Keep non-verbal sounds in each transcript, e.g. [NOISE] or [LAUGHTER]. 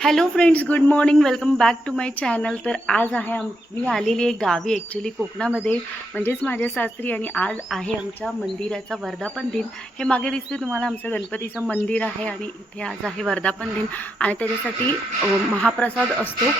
Hello friends good morning welcome back to my channel तर आज आहे आम मी आलेली आहे गावी ॲक्च्युली कोकणामध्ये. म्हणजेच माझ्या सासरी आणि आज आहे आमच्या मंदिराचा वर्धापन दिन. हे मागे दिसते तुम्हाला आमचं गणपतीचं मंदिर आहे आणि इथे आज आहे वर्धापन दिन. आणि त्याच्यासाठी महाप्रसाद असतो.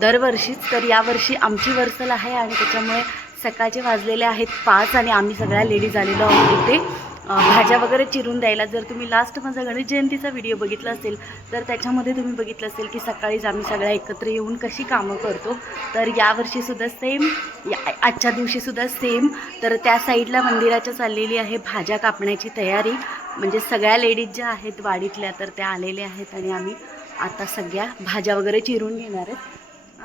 दरवर्षीच तर यावर्षी आमची वर्सल आहे आणि त्याच्यामुळे सकाळचे वाजलेले आहेत पाच आणि आम्ही सगळ्या लेडीज आलेलो आहोत इथे. भाज्या वगैरे चिरून द्यायला जर तुम्ही लास्ट माझा गणेश जयंतीचा व्हिडिओ बघितला असेल तर त्याच्यामध्ये तुम्ही बघितलं असेल की सकाळीच आम्ही सगळ्या एकत्र येऊन कशी कामं करतो. तर यावर्षीसुद्धा सेम या आजच्या दिवशीसुद्धा सेम तर त्या साईडला मंदिराच्या चाललेली आहे भाज्या कापण्याची तयारी. म्हणजे सगळ्या लेडीज ज्या आहेत वाडीतल्या तर त्या आलेल्या आहेत आणि आम्ही आता सगळ्या भाज्या वगैरे चिरून घेणार आहेत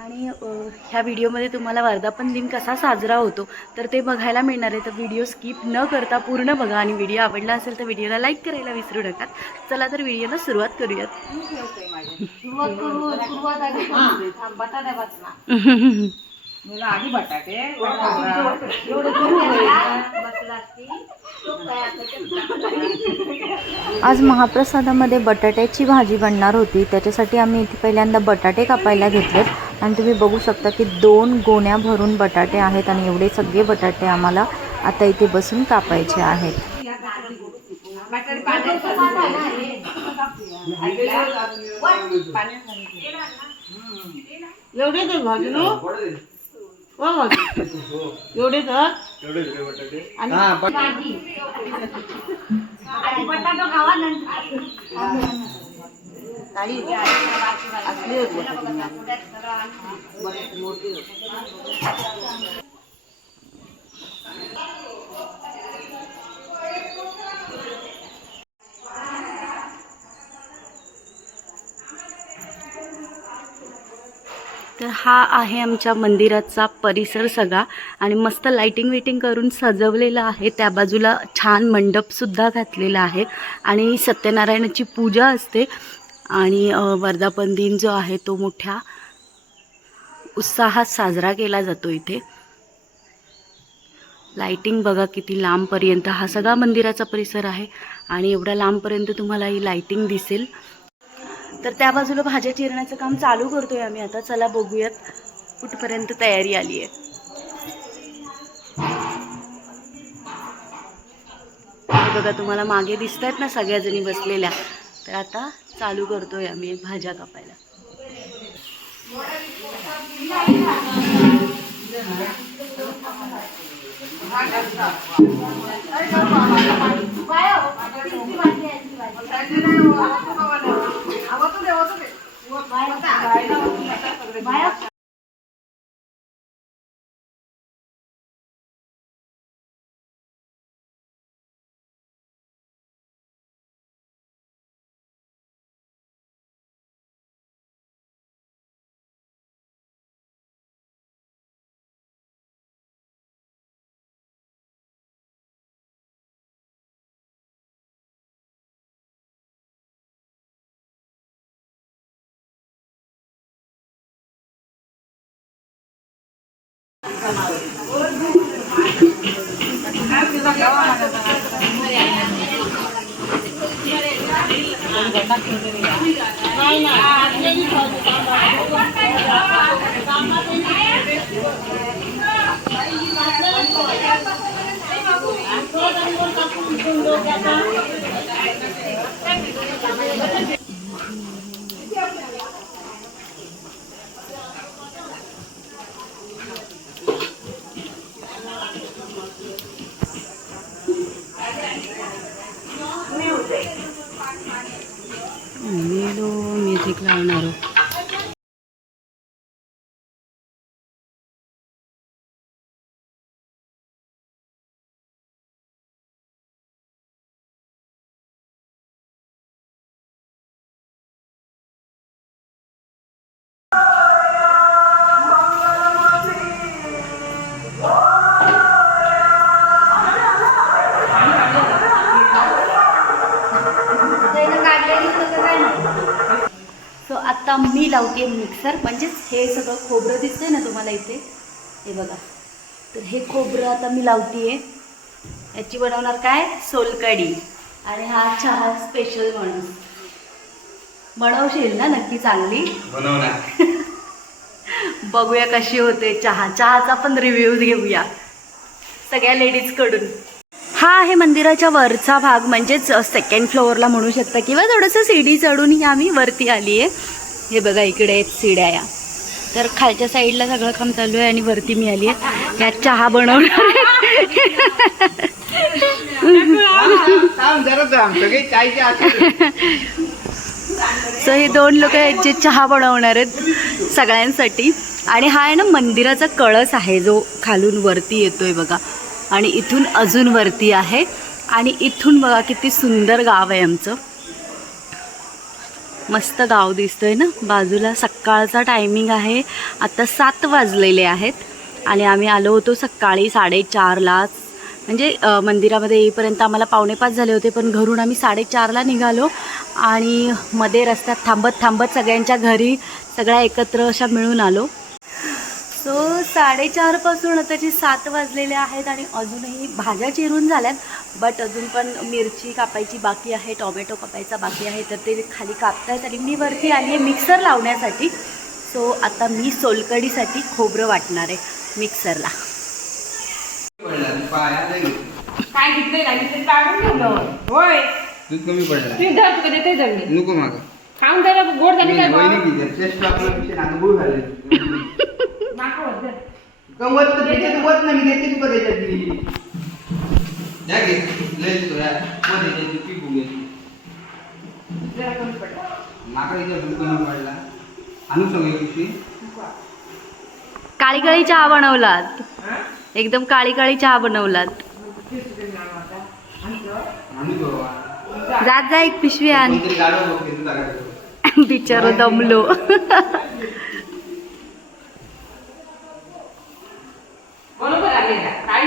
आणि ह्या व्हिडिओमध्ये तुम्हाला वर्धापन दिन कसा साजरा होतो तर ते बघायला मिळणार आहे. तर व्हिडिओ स्किप न करता पूर्ण बघा आणि व्हिडिओ आवडला असेल तर व्हिडिओला लाईक करायला विसरू नका. चला तर व्हिडिओला सुरुवात करूयात. सुरुवात करू सुरुवात आधी बटाट्या वाचला मला आधी बटाटे एवढं बसला की आज महाप्रसादामध्ये बटाट्याची भाजी बनणार होती. त्याच्यासाठी आम्ही इथे पहिल्यांदा बटाटे कापायला घेतलेत. आणि तुम्ही बघू शकता की दोन गोण्या भरून बटाटे आहेत आणि एवढे सगळे बटाटे आम्हाला आता इथे बसून कापायचे आहेत. एवढे हो तर? असली होती मोठी होती. तर हा आहे आमच्या मंदिराचा परिसर सगळा आणि मस्त लाईटिंग विटिंग करून सजवलेलं आहे. त्या बाजूला छान मंडपसुद्धा घातलेला आहे आणि सत्यनारायणाची पूजा असते. आणि वर्धापन दिन जो आहे तो मोठ्या उत्साहात साजरा केला जातो इथे. लाईटिंग बघा किती लांबपर्यंत. हा सगळा मंदिराचा परिसर आहे आणि एवढ्या लांबपर्यंत तुम्हाला ही लाईटिंग दिसेल. तर त्या बाजूला भाज्या चिरण्याचं काम चालू करतोय आम्ही आता. चला बघूयात कुठपर्यंत तयारी आली आहे. बघा तुम्हाला मागे दिसत आहेत ना सगळ्या जणी बसलेल्या. तर आता चालू करतोय आम्ही भाज्या कापायला मेलो मी लावते मिक्सर म्हणजेच हे सगळं खोबरं दिसतंय ना तुम्हाला इथे? हे बघा. तर हे खोबरं आता मी लावते याची बनवणार काय? सोलकडी आणि हा चहा स्पेशल म्हणून. बनवशील ना नक्की चांगली? बनवणार. [LAUGHS] बघूया कशी होते चहा. चहाचा पण रिव्ह्यू घेऊया. सगळ्या लेडीजकडून हा आहे मंदिराच्या वरचा भाग. म्हणजेच सेकंड फ्लोअरला म्हणू शकता. किंवा थोडंसं सीडी चढून ही आम्ही वरती आली आहे हे बघा इकडे आहेत सिड्या या. तर खालच्या साईडला सगळं काम चालू आहे आणि वरती मी आली आहे. त्यात चहा बनवणार सो हे दोन लोक आहेत जे चहा बनवणार आहेत सगळ्यांसाठी. आणि हा आहे ना मंदिराचा कळस आहे जो खालून वरती येतोय बघा. आणि इथून अजून वरती आहे. आणि इथून बघा किती सुंदर गाव आहे आमचं. मस्त गाव दिसतोय ना? बाजूला सकाळचा टायमिंग आहे. आता सात वाजलेले आहेत. आणि आम्ही आलो होतो सकाळी साडेचारलाच म्हणजे मंदिरामध्ये येईपर्यंत आम्हाला पावणे पाच झाले होते पण घरून आम्ही साडेचारला निघालो. आणि मध्ये रस्त्यात थांबत थांबत सगळ्यांच्या घरी सगळ्या एकत्र अशा मिळून आलो. सो साडेचारपासून आताचे सात वाजलेले आहेत आणि अजूनही भाज्या चिरून झाल्यात बट अजून पण मिरची कापायची बाकी आहे टोमॅटो कापायचा बाकी आहे तर ते खाली कापतायत आणि मी वरती आली आहे मिक्सर लावण्यासाठी. सो आता मी सोलकडीसाठी खोबरं वाटणार आहे मिक्सरला काय होय. दूध कमी पडला. नको मागा. खाऊन गोड झाली. [LAUGHS] काय वहिनी बाबा? किती टेस्ट आपलं पिशे नागबूळ झाले मागं वर धर. कमवत तर त्याच्यात वत नाही देते तुका त्याच्यात जा घे. लय तुला वर त्याच्यात पी बुगे जरा कमी पडला. माका इथे दूध कमी पडला. आणू सांगू पिशवी काळी काळी चहा बनवलात. एकदम काळी काळी चहा बनवलात. जात जा एक पिशवी आण. बिचारो दमलो. [LAUGHS] ना काय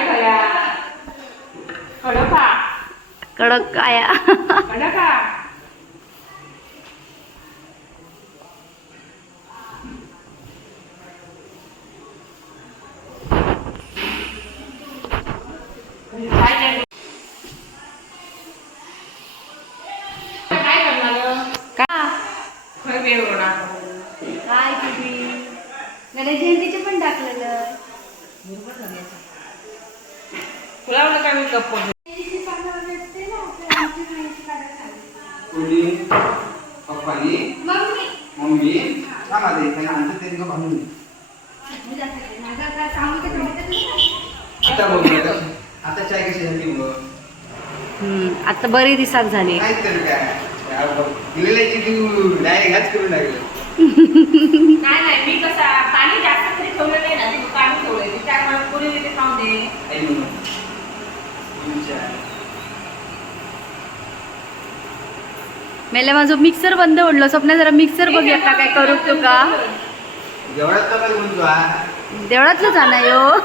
कडका कडक काया कडका काय नाही. काय करणार का खरं वेळ होणार काय तुम्ही गणेश जयंतीचे पण टाकलेलं तुला म्हणलं काय मी गप्प कोणी पप्पानी मम्मी. आमचं ते का बांधून दे. आता बघ बरं. आता चाय कशी झाली हम्म, आता बरी दिसाक झाली. काय? तर काय. दिलेल्याची तू डायरेक्ट घाच करून लागलं नाही नाही मी कसा पाणी जास्त तरी ठेवलं नाही ना तू पाणी त्यामुळे दे मेले माझं मिक्सर बंद ओढलं स्वप्न जरा मिक्सर बघूया का काय करू तू का हा? देवळातलं जाणार यो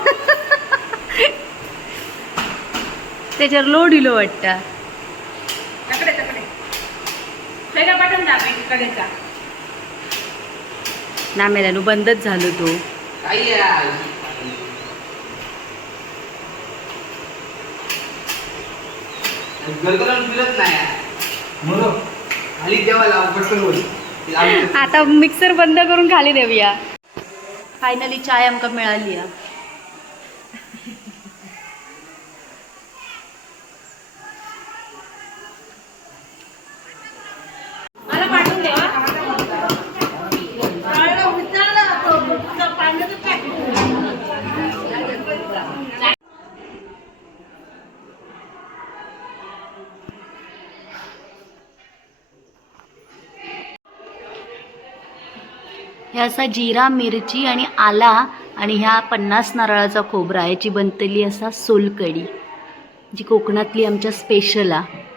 त्याच्यावर लोड इलो वाटतं. दाबे कडेचा. ना बंदच झालो तो. नाही. म्हणून. खाली जेव्हा लाव पटकन होईल ते लावून- आता मिक्सर बंद करून खाली देऊया फायनली चाय आमका मिळाली हा. हे असा जिरा मिरची आणि आला आणि ह्या पन्नास नारळाचा खोबरा याची बनतेली असा सोलकडी जी कोकणातली आमच्या स्पेशल आहे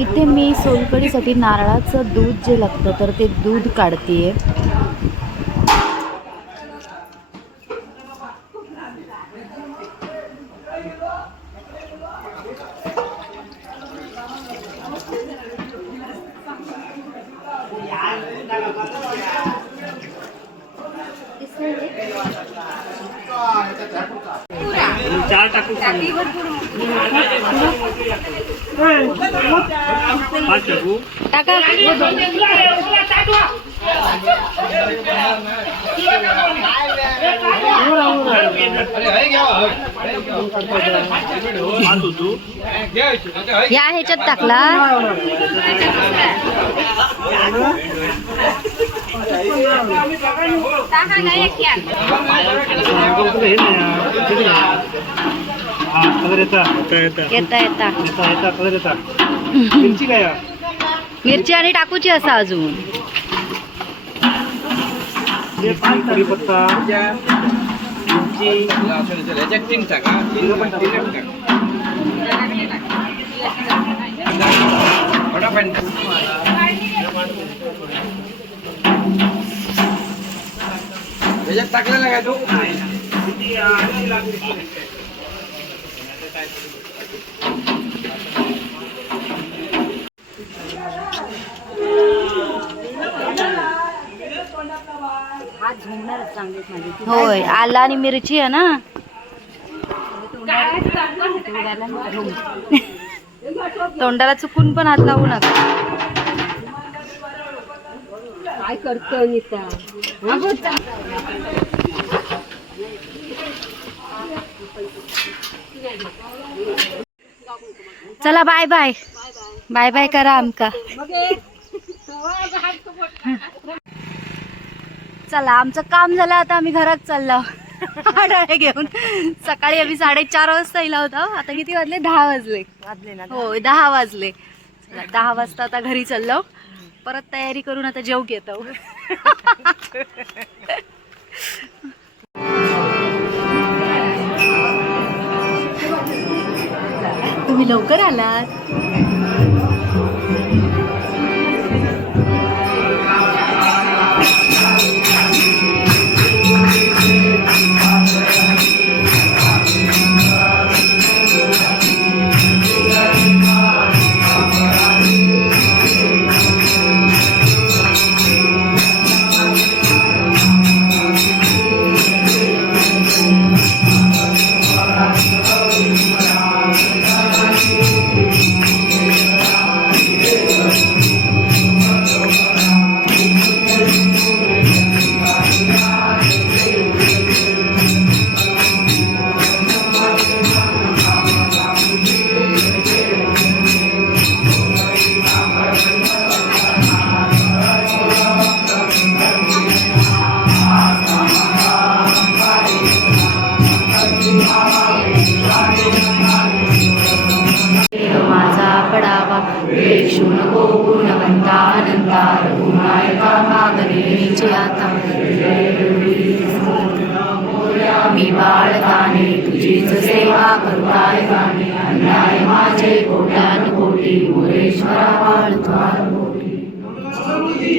इथे मी सोलकडीसाठी नारळाचं दूध जे लागतं तर ते दूध काढते आहे टाकू पाच टाकू पाच होतो या ह्याच्यात टाकला. येता येता. मिरची काय मिरची आणि टाकूची असा अजून. मिरची कढीपत्ता Ya, sudah, sudah, sudah, sudah, sudah, sudah, sudah, sudah, sudah, sudah, sudah, sudah, sudah, sudah, sudah, sudah, तू होय आला आणि मिरची आहे ना? तोंडाला चुकून पण हात लावू नका. काय करतो नीता? चला बाय बाय. बाय बाय करा आमका. चला आमचं काम झालं आता आम्ही घरात चाललो. आढळे घेऊन. सकाळी आम्ही साडेचार वाजता येला होता. आता किती वाजले? दहा वाजले. वाजले ना हो दहा वाजले. चला, दहा वाजता आता घरी चाललो. परत तयारी करून आता जेव घेतो तुम्ही लवकर आलात?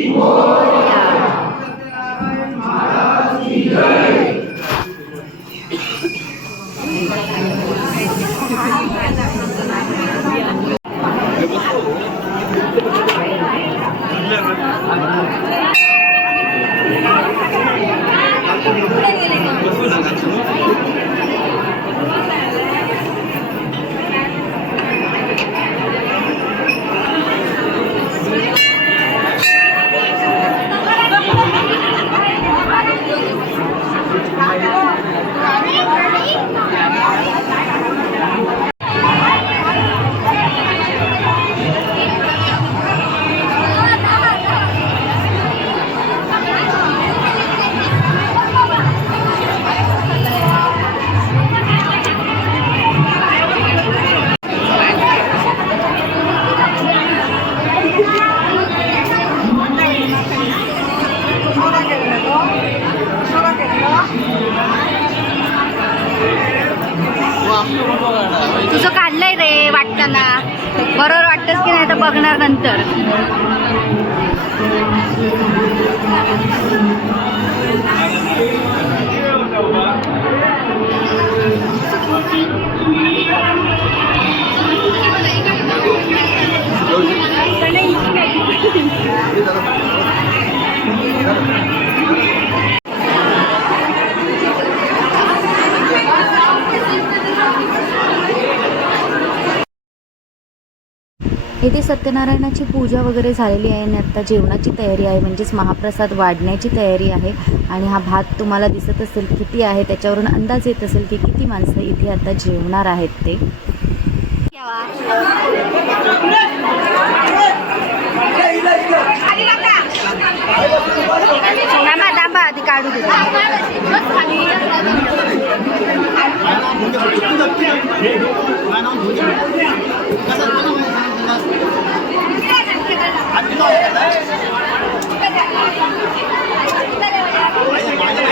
More. Thank you. इथे सत्यनारायणाची पूजा वगैरे झालेली आहे आणि आता जेवणाची तयारी आहे म्हणजेच महाप्रसाद वाढण्याची तयारी आहे. आणि हा भात तुम्हाला दिसत असेल किती आहे त्याच्यावरून अंदाज येत असेल की किती माणसं इथे आता जेवणार आहेत ते. आधी काढू दे.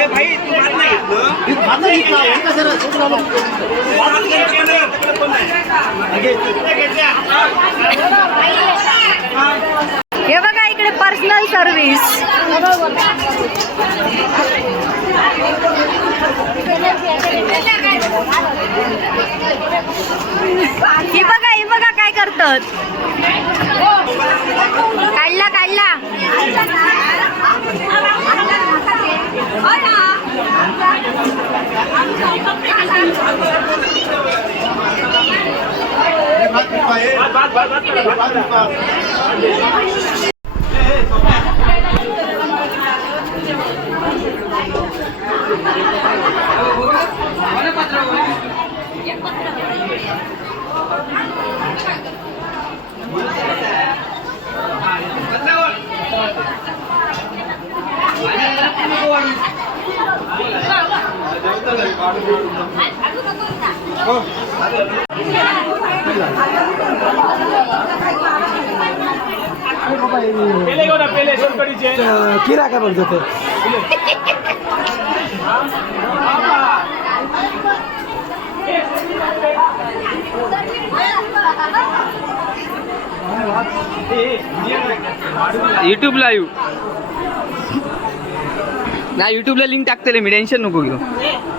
भाई तू भात नाही घेतलं हे बघा इकडे पर्सनल सर्व्हिस ही बघा काय करतात. काढला काढला. भात भात भात भात पेले घेऊ ना पेले किरा काय म्हणतो ते युट्यूब लाईव्ह नाही युट्यूबला लिंक टाकतले मी टेन्शन नको घेऊ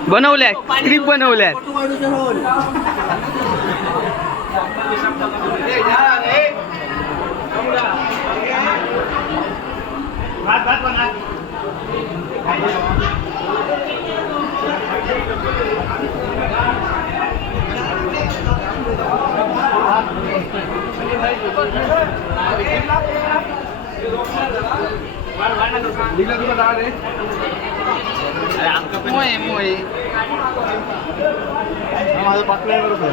बनवल्या स्क्रिप्ट बनवल्या भात भात बनवा मोय मोय माझं पाकलाय बरोबर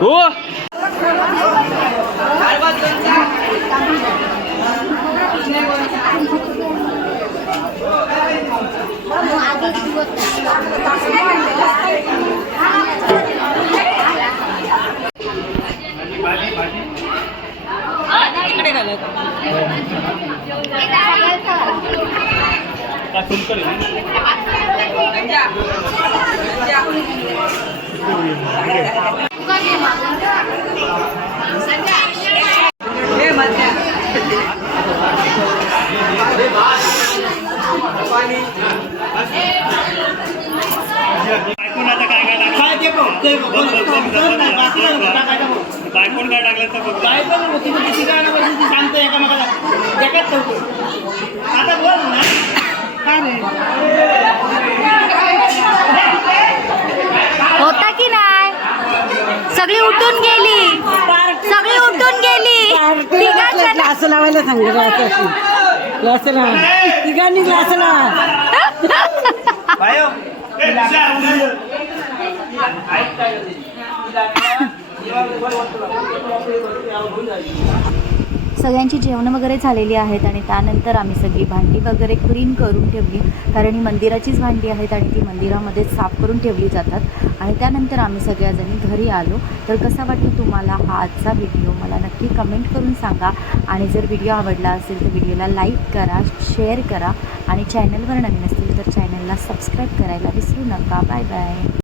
हो का सोनकडी बायकोन आता काय काय टाकलं बायकोन काय टाकलं तर बघ होता की नाही? सगळी उठून गेली. सगळी उठून गेली. ना- ग्लास लावायला सांगितलं ग्लास लावा. तिघांनी ग्लास लावा. सगळ्यांची जेवणं वगैरे झालेली आहेत आणि त्यानंतर आम्ही सगळी भांडी वगैरे क्लीन करून ठेवली. कारण ही मंदिराचीच भांडी आहेत आणि ती मंदिरामध्ये साफ करून ठेवली जातात. आणि त्यानंतर आम्ही सगळ्याजणी घरी आलो. तर कसा वाटतो तुम्हाला हा आजचा व्हिडिओ मला नक्की कमेंट करून सांगा. आणि जर व्हिडिओ आवडला असेल तर व्हिडिओला लाईक करा शेअर करा. आणि चॅनलवर नवीन असतील तर चॅनलला सबस्क्राईब करायला विसरू नका. Bye bye